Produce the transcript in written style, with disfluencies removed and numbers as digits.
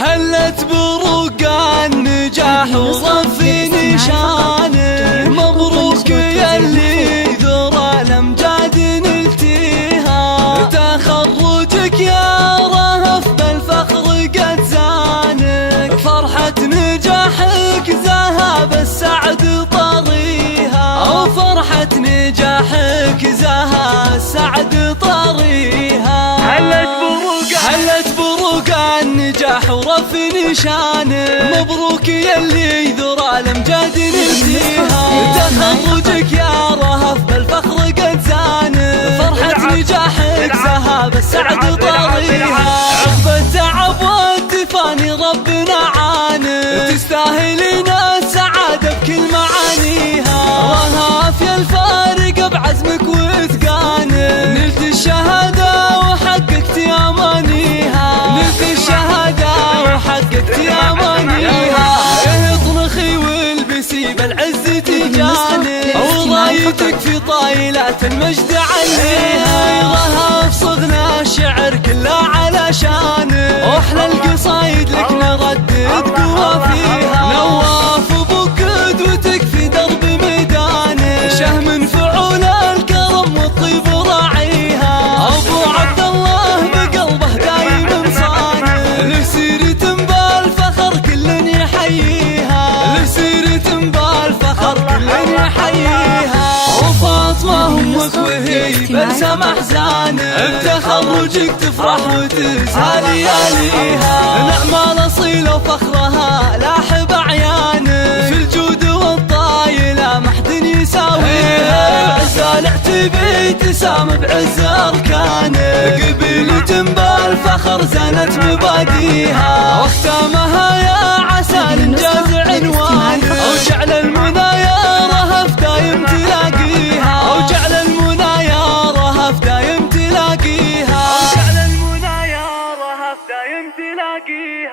هلت بروق النجاح ورفي نشانه، مبروك يلي ذرى الامجاد نلتيها، تخرجك يا رهف بالفخر قد زانك، فرحة نجاحك ذهب السعد طريها، وفرحة نجاحك زها السعد طريها. هلت بروق النجاح ورفي نشانه، مبروك يلي ذرى الامجاد نلتيها، تخرجك يا رهف بالفخر قد زانه، فرحة نجاحك ذهب السعد طريها، عقب التعب والتفاني ربنا عانه، تستاهلين السعادة بكل معانيها، رهف يا الفارق بعزمك واتقانه، نلت الشهادة وحققت امانيها، نلت الشهادة وحققت امانيها، اطنخي والبسي بالعز تجاني، ورايتك في طايلات المجد عليها، رهف صغنا الشعر كله علشانه، واحلى القصايد لك نردد قوة فيها، نواف ابو قدوتك في درب ميدانه، شهم فعول الكرم والطيب راعيها، ابو عبد الله بقلبه دايم صانه، له سيرة بالفخر كل يحييها، له سيرة بالفخر كل يحييها، وفاطمة امك وهي بلسم احزانه، بتخرجك تفرح وتزهى لياليها، نعم الاصيل وفخرها لاح بعيانه، في الجود والطايله ما حد يساويها، عسى العتبي تسام بعز اركانه، قبيلة بالفخر زنت مباديها، واختامها يا عسى الانجاز عنوانه، وجعل المنى يا رهف دايم تلاقيها، وجعل المنى يا رهف دايم تلاقيها، وجعل المنى يا رهف دايم تلاقيها.